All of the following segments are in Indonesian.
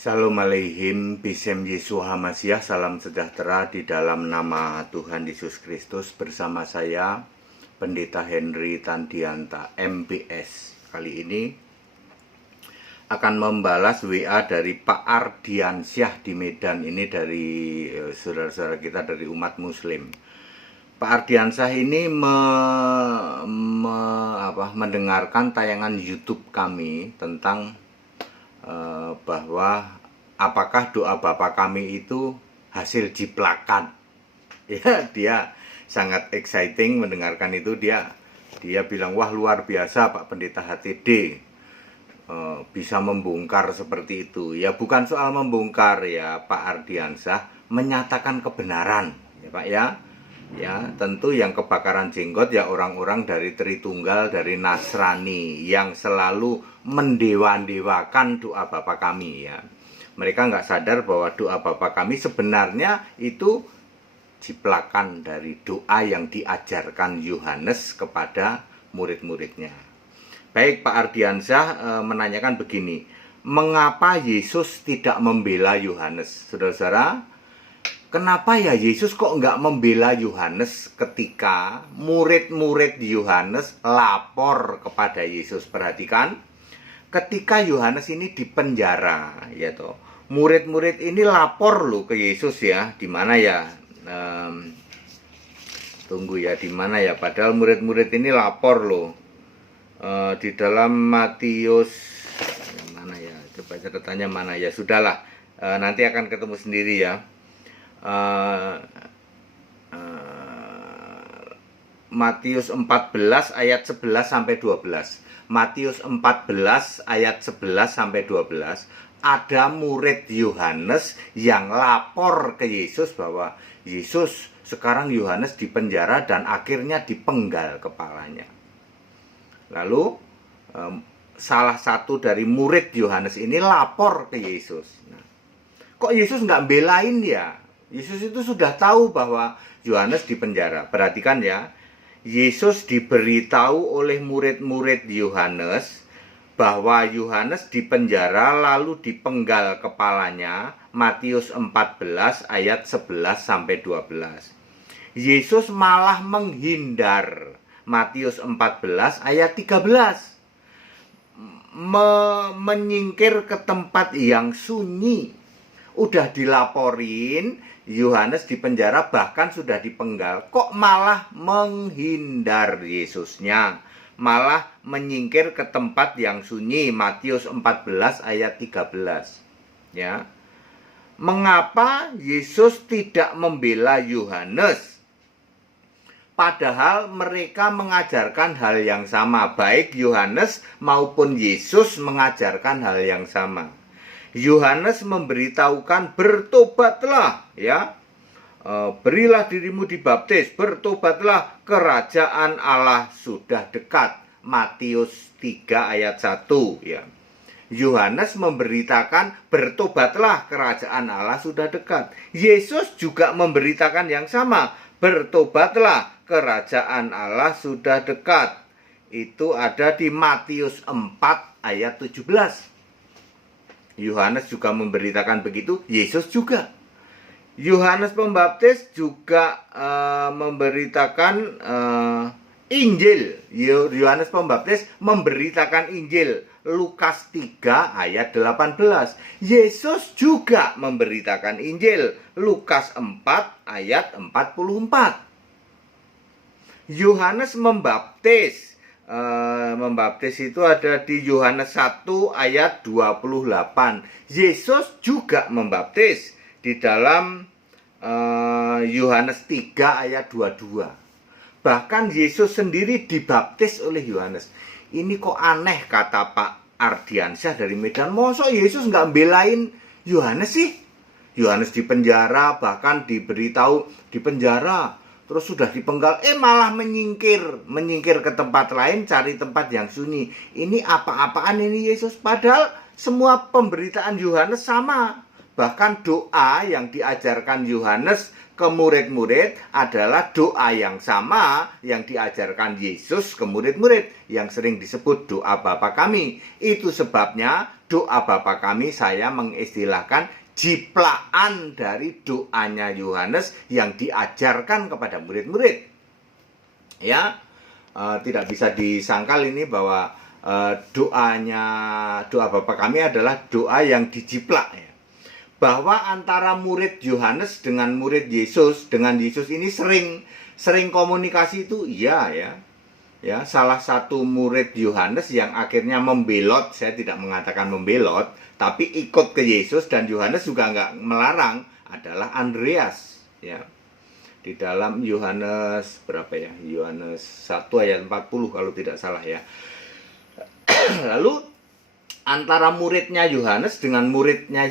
Shalom aleihim, Bisem Yeshua HaMashiach, salam sejahtera di dalam nama Tuhan Yesus Kristus. Bersama saya, Pendeta Henry Tandianta, MBS. Kali ini akan membalas WA dari Pak Ardiansyah di Medan. Ini dari saudara-saudara kita dari umat Muslim. Pak Ardiansyah ini mendengarkan tayangan YouTube kami tentang bahwa apakah doa Bapa kami itu hasil jiplakan. Ya, dia sangat exciting mendengarkan itu. Dia bilang, wah luar biasa Pak Pendeta HTD bisa membongkar seperti itu. Ya bukan soal membongkar ya Pak Ardiansyah, menyatakan kebenaran ya Pak ya. Ya tentu yang kebakaran jenggot ya orang-orang dari Tritunggal, dari Nasrani yang selalu mendewa-dewakan doa Bapa kami ya. Mereka nggak sadar bahwa doa Bapa kami sebenarnya itu jiplakan dari doa yang diajarkan Yohanes kepada murid-muridnya. Baik, Pak Ardiansyah menanyakan begini, mengapa Yesus tidak membela Yohanes? Saudara-saudara, kenapa ya Yesus kok nggak membela Yohanes ketika murid-murid Yohanes lapor kepada Yesus? Perhatikan, ketika Yohanes ini dipenjara, ya toh, murid-murid ini lapor loh ke Yesus ya, di mana ya? Tunggu ya, di mana ya? Padahal murid-murid ini lapor loh di dalam Matius mana ya? Coba catatannya mana ya? Sudahlah, nanti akan ketemu sendiri ya. Matius 14 ayat 11 sampai 12. Matius 14 ayat 11 sampai 12. Ada murid Yohanes yang lapor ke Yesus bahwa Yesus, sekarang Yohanes dipenjara dan akhirnya dipenggal kepalanya. Lalu salah satu dari murid Yohanes ini lapor ke Yesus. Nah, kok Yesus nggak belain ya? Yesus itu sudah tahu bahwa Yohanes dipenjara. Perhatikan ya, Yesus diberitahu oleh murid-murid Yohanes bahwa Yohanes dipenjara lalu dipenggal kepalanya. Matius 14 ayat 11 sampai 12. Yesus malah menghindar. Matius 14 ayat 13. Menyingkir ke tempat yang sunyi. Udah dilaporin Yohanes dipenjara, bahkan sudah dipenggal, kok malah menghindar Yesusnya, malah menyingkir ke tempat yang sunyi. Matius 14 ayat 13 ya. Mengapa Yesus tidak membela Yohanes? Padahal mereka mengajarkan hal yang sama, baik Yohanes maupun Yesus mengajarkan hal yang sama. Yohanes memberitahukan bertobatlah ya, berilah dirimu dibaptis, bertobatlah, kerajaan Allah sudah dekat. Matius 3 ayat 1 ya. Yohanes memberitakan bertobatlah, kerajaan Allah sudah dekat. Yesus juga memberitakan yang sama, bertobatlah, kerajaan Allah sudah dekat. Itu ada di Matius 4 ayat 17. Yohanes juga memberitakan begitu, Yesus juga. Yohanes Pembaptis juga memberitakan Injil. Yohanes Pembaptis memberitakan Injil. Lukas 3 ayat 18. Yesus juga memberitakan Injil. Lukas 4 ayat 44. Yohanes Membaptis itu ada di Yohanes 1 ayat 28. Yesus juga membaptis di dalam Yohanes 3 ayat 22. Bahkan Yesus sendiri dibaptis oleh Yohanes. Ini kok aneh, kata Pak Ardiansyah dari Medan. Masa Yesus nggak belain Yohanes sih? Yohanes dipenjara, bahkan diberitahu dipenjara, terus sudah dipenggal, malah menyingkir ke tempat lain, cari tempat yang sunyi. Ini apa-apaan ini Yesus? Padahal semua pemberitaan Yohanes sama, bahkan doa yang diajarkan Yohanes ke murid-murid adalah doa yang sama yang diajarkan Yesus ke murid-murid, yang sering disebut doa Bapa kami. Itu sebabnya doa Bapa kami saya mengistilahkan jiplaan dari doanya Yohanes yang diajarkan kepada murid-murid. Ya, tidak bisa disangkal ini bahwa doa Bapa kami adalah doa yang dijiplak, ya. Bahwa antara murid Yohanes dengan murid Yesus, dengan Yesus ini sering komunikasi itu, iya ya. Ya, salah satu murid Yohanes yang akhirnya membelot, saya tidak mengatakan membelot, tapi ikut ke Yesus, dan Yohanes juga nggak melarang, adalah Andreas, ya. Di dalam Yohanes berapa ya? Yohanes 1 ayat 40 kalau tidak salah, ya. Lalu antara muridnya Yohanes dengan muridnya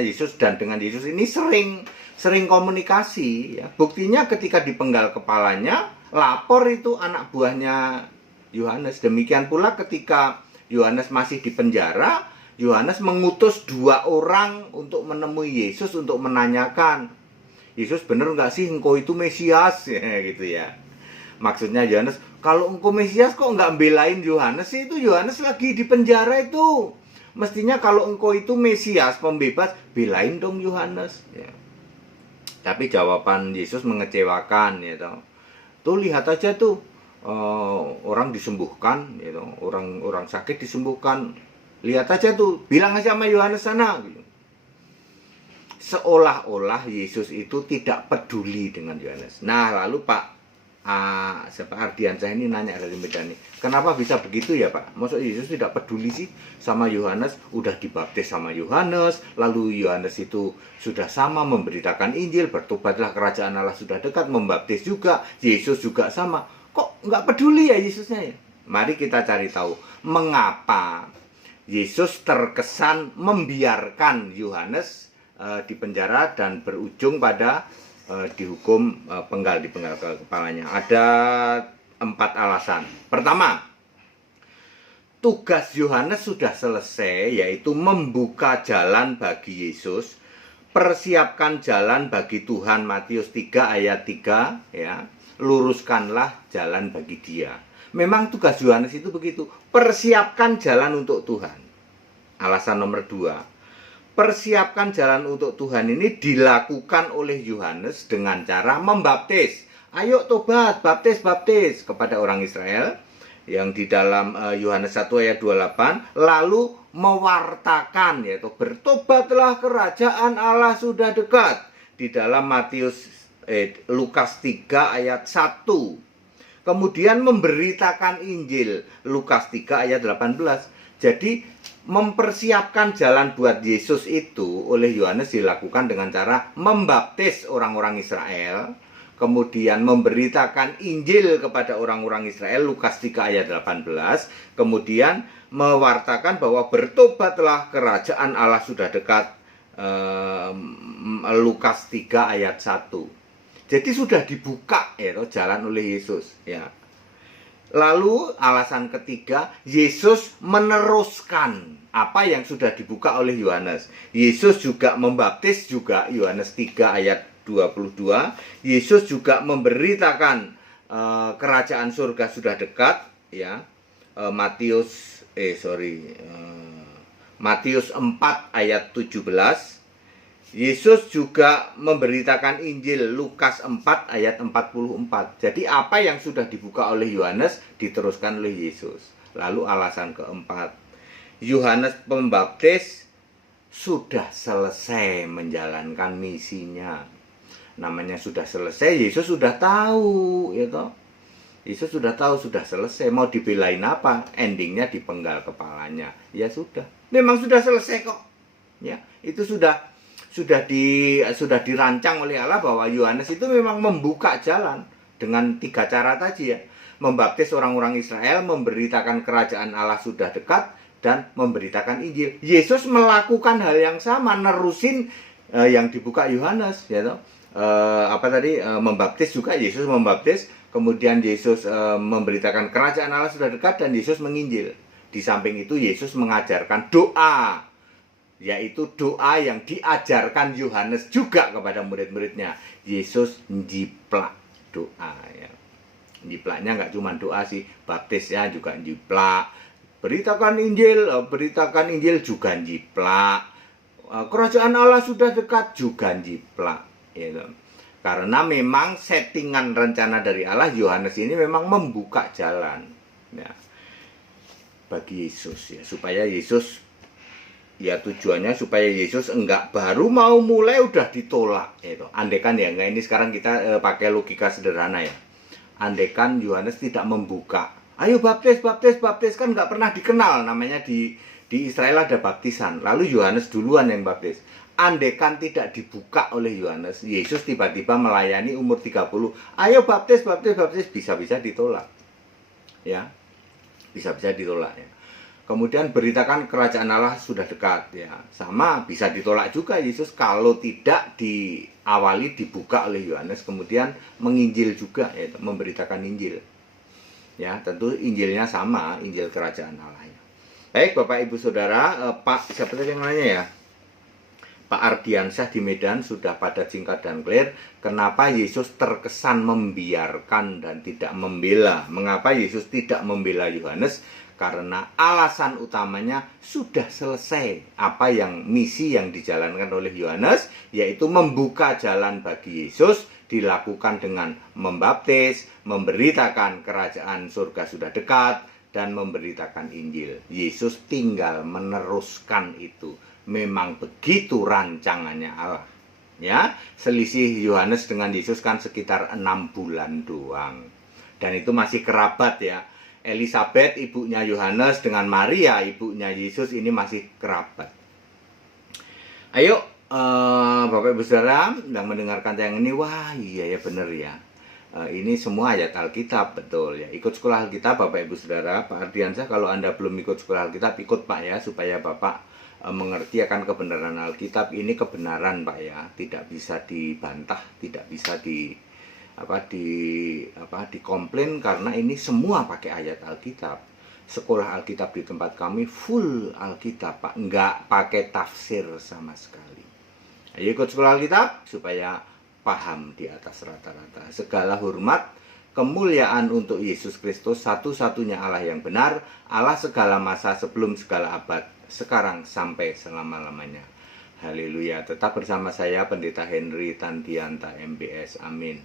Yesus dan dengan Yesus ini sering komunikasi, ya. Buktinya ketika dipenggal kepalanya, lapor itu anak buahnya Yohanes. Demikian pula ketika Yohanes masih di penjara, Yohanes mengutus 2 orang untuk menemui Yesus untuk menanyakan, Yesus, bener nggak sih engkau itu Mesias, ya, gitu ya. Maksudnya Yohanes, kalau engkau Mesias kok nggak belain Yohanes sih? Itu Yohanes lagi di penjara itu. Mestinya kalau engkau itu Mesias, pembebas, belain dong Yohanes, ya. Tapi jawaban Yesus mengecewakan, ya toh. Tuh lihat aja tuh, orang disembuhkan, ya toh. Orang sakit disembuhkan. Lihat aja tuh, bilang aja sama Yohanes sana, gitu. Seolah-olah Yesus itu tidak peduli dengan Yohanes. Nah, lalu Pak Ardiansyah ini nanya dari Medan nih, kenapa bisa begitu ya Pak? Maksud Yesus tidak peduli sih sama Yohanes? Udah dibaptis sama Yohanes, lalu Yohanes itu sudah sama memberitakan Injil, bertobatlah kerajaan Allah sudah dekat, membaptis juga, Yesus juga sama. Kok nggak peduli ya Yesusnya ya? Mari kita cari tahu mengapa Yesus terkesan membiarkan Yohanes di penjara dan berujung pada dihukum dipenggal kepalanya. Ada 4 alasan. Pertama, tugas Yohanes sudah selesai, yaitu membuka jalan bagi Yesus, persiapkan jalan bagi Tuhan. Matius 3 ayat 3, ya. Luruskanlah jalan bagi Dia. Memang tugas Yohanes itu begitu, persiapkan jalan untuk Tuhan. Alasan nomor 2, persiapkan jalan untuk Tuhan ini dilakukan oleh Yohanes dengan cara membaptis. Ayo tobat, baptis kepada orang Israel, yang di dalam Yohanes 1 ayat 28, lalu mewartakan, yaitu bertobatlah kerajaan Allah sudah dekat, di dalam Lukas 3 ayat 1. Kemudian memberitakan Injil, Lukas 3 ayat 18. Jadi mempersiapkan jalan buat Yesus itu oleh Yohanes dilakukan dengan cara membaptis orang-orang Israel, kemudian memberitakan Injil kepada orang-orang Israel, Lukas 3 ayat 18, kemudian mewartakan bahwa bertobatlah kerajaan Allah sudah dekat, Lukas 3 ayat 1. Jadi sudah dibuka ya jalan oleh Yesus, ya. Lalu alasan ketiga, Yesus meneruskan apa yang sudah dibuka oleh Yohanes. Yesus juga membaptis juga, Yohanes 3 ayat 22. Yesus juga memberitakan kerajaan surga sudah dekat, ya. Matius 4 ayat 17. Yesus juga memberitakan Injil, Lukas 4 ayat 44. Jadi apa yang sudah dibuka oleh Yohanes diteruskan oleh Yesus. Lalu alasan keempat, Yohanes Pembaptis sudah selesai menjalankan misinya. Namanya sudah selesai, Yesus sudah tahu, ya toh. Yesus sudah tahu, sudah selesai, mau dibelain apa? Endingnya dipenggal kepalanya. Ya sudah, memang sudah selesai kok. Ya, itu sudah dirancang oleh Allah bahwa Yohanes itu memang membuka jalan dengan 3 cara tadi, ya. Membaptis orang-orang Israel, memberitakan kerajaan Allah sudah dekat, dan memberitakan Injil. Yesus melakukan hal yang sama, nerusin yang dibuka Yohanes, ya toh. Membaptis juga, Yesus membaptis, kemudian Yesus memberitakan kerajaan Allah sudah dekat, dan Yesus menginjil. Di samping itu Yesus mengajarkan doa yaitu doa yang diajarkan Yohanes juga kepada murid-muridnya. Yesus njiplak doa ya. Njiplaknya nggak cuma doa sih, baptisnya juga njiplak. Beritakan Injil juga njiplak. Kerajaan Allah sudah dekat juga njiplak gitu. Karena memang settingan rencana dari Allah, Yohanes ini memang membuka jalan ya, bagi Yesus ya, supaya Yesus ya, tujuannya supaya Yesus enggak baru mau mulai udah ditolak gitu. Andekan ya, enggak, ini sekarang kita pakai logika sederhana ya. Andekan Yohanes tidak membuka, ayo baptis kan nggak pernah dikenal namanya di Israel ada baptisan, lalu Yohanes duluan yang baptis. Andekan tidak dibuka oleh Yohanes, Yesus tiba-tiba melayani umur 30, ayo baptis, bisa-bisa ditolak ya, bisa-bisa ditolak ya. Kemudian beritakan kerajaan Allah sudah dekat ya, sama bisa ditolak juga Yesus kalau tidak diawali dibuka oleh Yohanes, kemudian menginjil juga ya, memberitakan Injil ya. Tentu Injilnya sama, Injil kerajaan Allah ya. Baik Bapak Ibu Saudara, Pak siapa tadi yang nanya ya, Pak Ardiansyah di Medan sudah pada singkat dan clear. Kenapa Yesus terkesan membiarkan dan tidak membela? Mengapa Yesus tidak membela Yohanes? Karena alasan utamanya sudah selesai. Apa yang misi yang dijalankan oleh Yohanes, yaitu membuka jalan bagi Yesus, dilakukan dengan membaptis, memberitakan kerajaan surga sudah dekat, dan memberitakan Injil. Yesus tinggal meneruskan itu. Memang begitu rancangannya Allah ya. Selisih Yohanes dengan Yesus kan sekitar 6 bulan doang, dan itu masih kerabat ya. Elizabeth ibunya Yohanes dengan Maria ibunya Yesus ini masih kerabat. Ayo Bapak Ibu Saudara yang mendengarkan yang ini, wah iya ya bener ya, ini semua ayat Alkitab, betul ya. Ikut sekolah Alkitab Bapak Ibu Saudara. Pak Ardiansyah, kalau Anda belum ikut sekolah Alkitab, ikut Pak ya, supaya Bapak mengerti akan kebenaran Alkitab. Ini kebenaran Pak ya, tidak bisa dibantah, tidak bisa dikomplain, karena ini semua pakai ayat Alkitab. Sekolah Alkitab di tempat kami full Alkitab Pak, nggak pakai tafsir sama sekali. Ayo ikut sekolah Alkitab supaya paham di atas rata-rata. Segala hormat, kemuliaan untuk Yesus Kristus, satu-satunya Allah yang benar, Allah segala masa sebelum segala abad, sekarang sampai selama-lamanya. Haleluya. Tetap bersama saya Pendeta Henry Tandianta MBS. Amin.